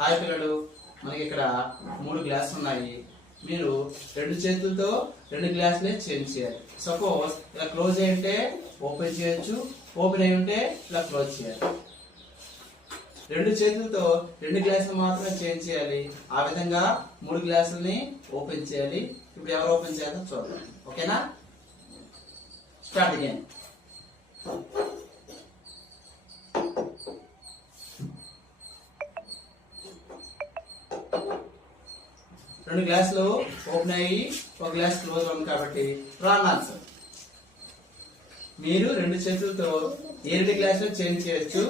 హాయ్ పిల్లలు, మనకి ఇక్కడ 3 గ్లాసులు ఉన్నాయి. మీరు 2 చేతులతో 2 గ్లాసులే చేంజ్ చేయాలి. సపోజ్ ఇలా క్లోజ్ అయ్యింటే ఓపెన్ చేయొచ్చు, ఓపెన్ అయి ఉంటే ఇలా క్లోజ్ చేయాలి. 2 చేతులతో 2 గ్లాసులు మాత్రమే చేంజ్ చేయాలి. ఆ విధంగా 3 గ్లాసులని ఓపెన్ చేయాలి. ఇప్పుడు ఎవరు ఓపెన్ చేయాలో చూద్దాం. ఓకేనా? Start again. రెండు గ్లాసులు ఓపెన్ అయ్యి ఒక గ్లాస్ క్లోజ్ ఉంది కాబట్టి రాంగ్ ఆన్సర్. మీరు 2 చేతులతో 2 గ్లాసులు చేంజ్ చేయొచ్చు.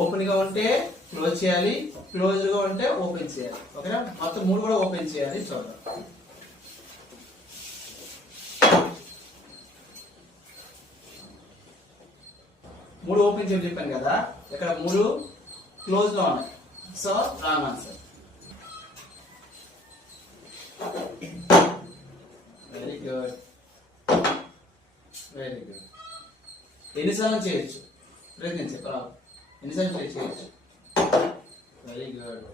ఓపెన్ గా ఉంటే క్లోజ్ చేయాలి, క్లోజ్ గా ఉంటే ఓపెన్ చేయాలి. ఓకేనా? మొత్తం 3 కూడా ఓపెన్ చేయాలి. చూద్దాం. మూడు ఓపెన్ చేయని చెప్పాను కదా, ఇక్కడ 3 క్లోజ్ లో ఉన్నాయి. So wrong answer. Very good, very good. ఎన్నిసార్లు చేయొచ్చు? ప్రయత్నించి రావు. ఎన్నిసార్లు చేయొచ్చు? Very good,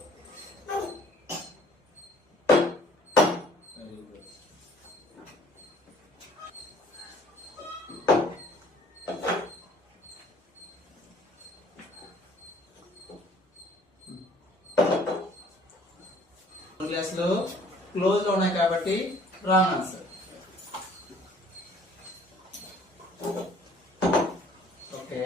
very good. గ్లాసులు క్లోజ్ లో ఉన్నాయి కాబట్టి రాంగ్ ఆన్సర్. Okay,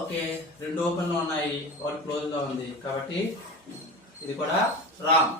okay. 2 ఓపెన్ లో ఉన్నాయి, 1 క్లోజ్ లో ఉంది కాబట్టి ఇది కూడా రాంగ్.